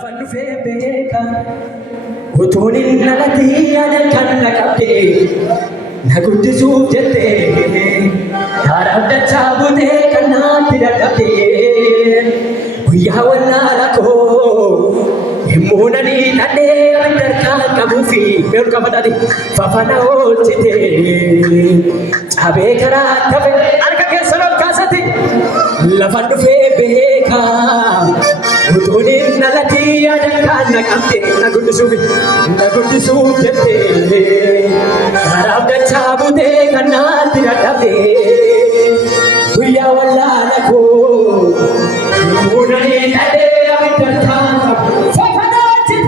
Lafan dhufee beeka utuun hin dhalatii yaada kan na qabdee na guddisuuf jettee haadhaaf dachaa buutee kan naatti dadhabdee guyyaa wallaala koo yemmuu nani dhadhee abiddarkaan qabuufi meeru qabadhati fafana oolchitee cabee karaa tafe harka keessan ol kaasatti lafan dhufee beeka utuun hin dhalatii yaada kan na qabdee na guddisuuf jettee haadhaaf dachaa buutee kan naatti dadhabdee guyyaa wallaala koo yemmuu nani dhadhee abiddarkaan qabuufi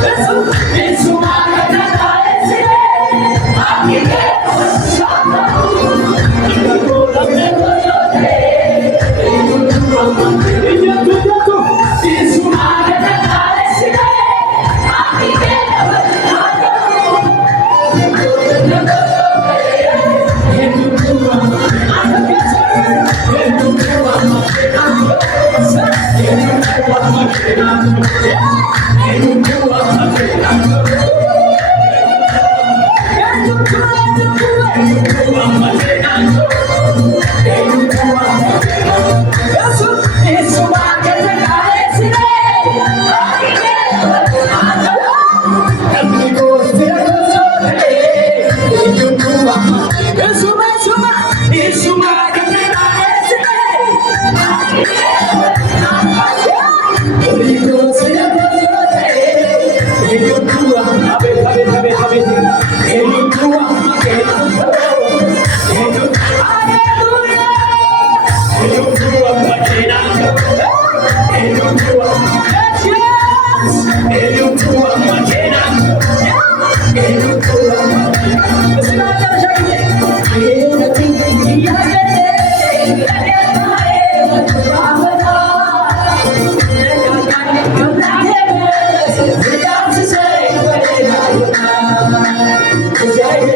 Let's Yeah.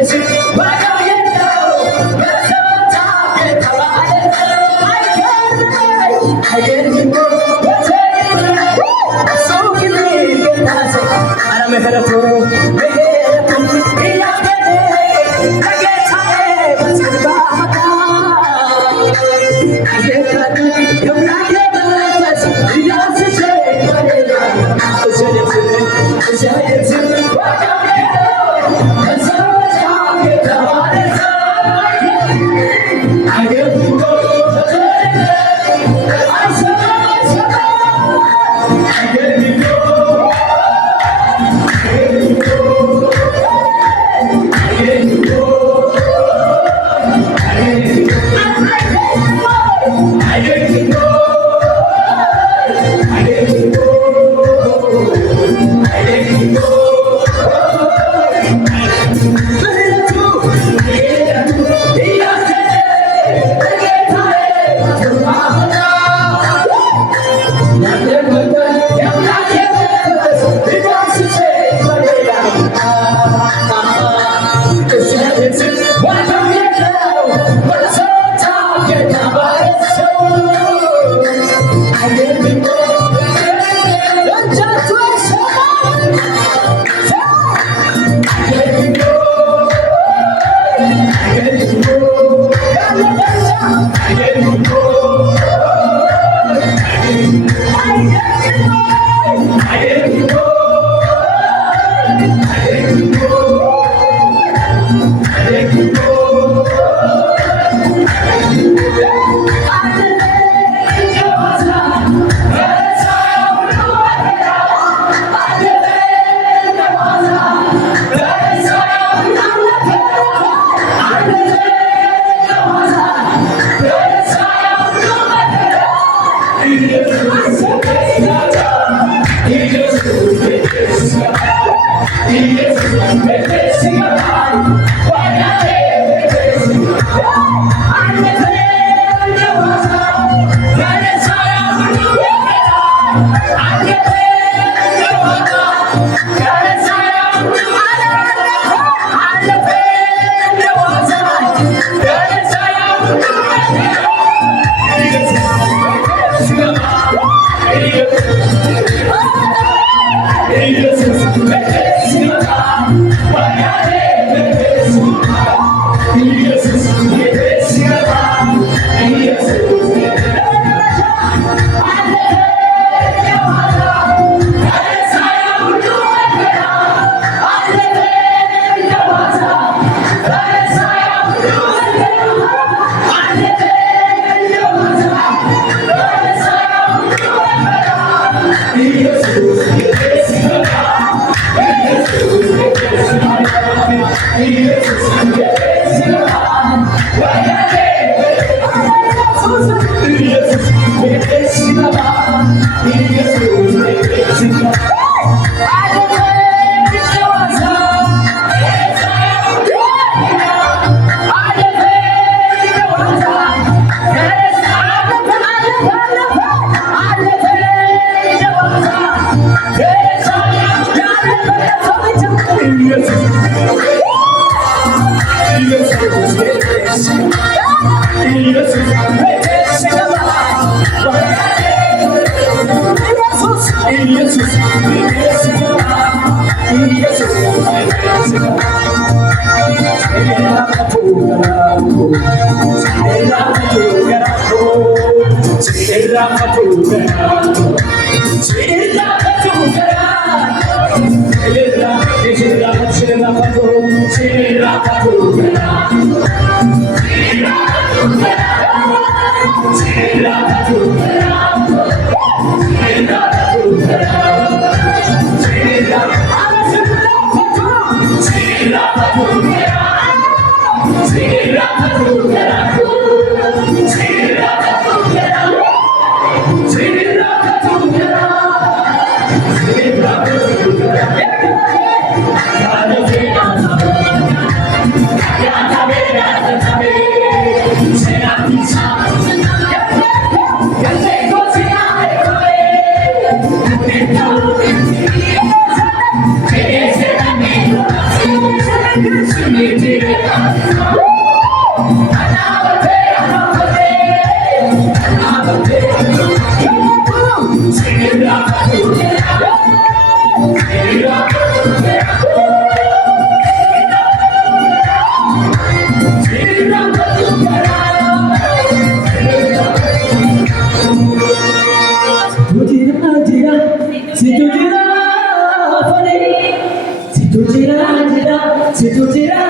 situ jira.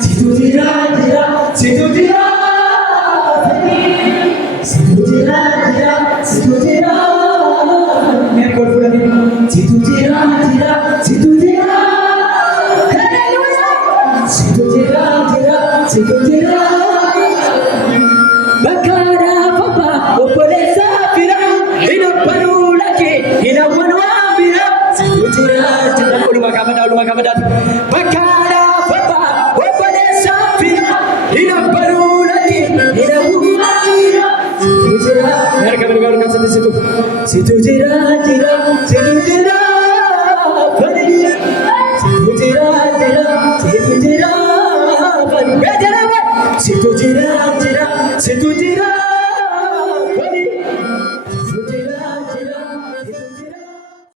Situ jira, jira, situ jira. Situ jira, jira, situ jira. Mer kol fulani. Situ jira, jira, situ jira. Hallelujah. Situ jira, jira, situ jira. Bakara papa, opole safira, ina parula ke, ina wanwa bira. Situ jira, jira. Uluma kamada. Bakara papa, opole safira, ina parula ke, ina wanwa bira. Situ jira, mereka kasih di situ. Situ jira, jira,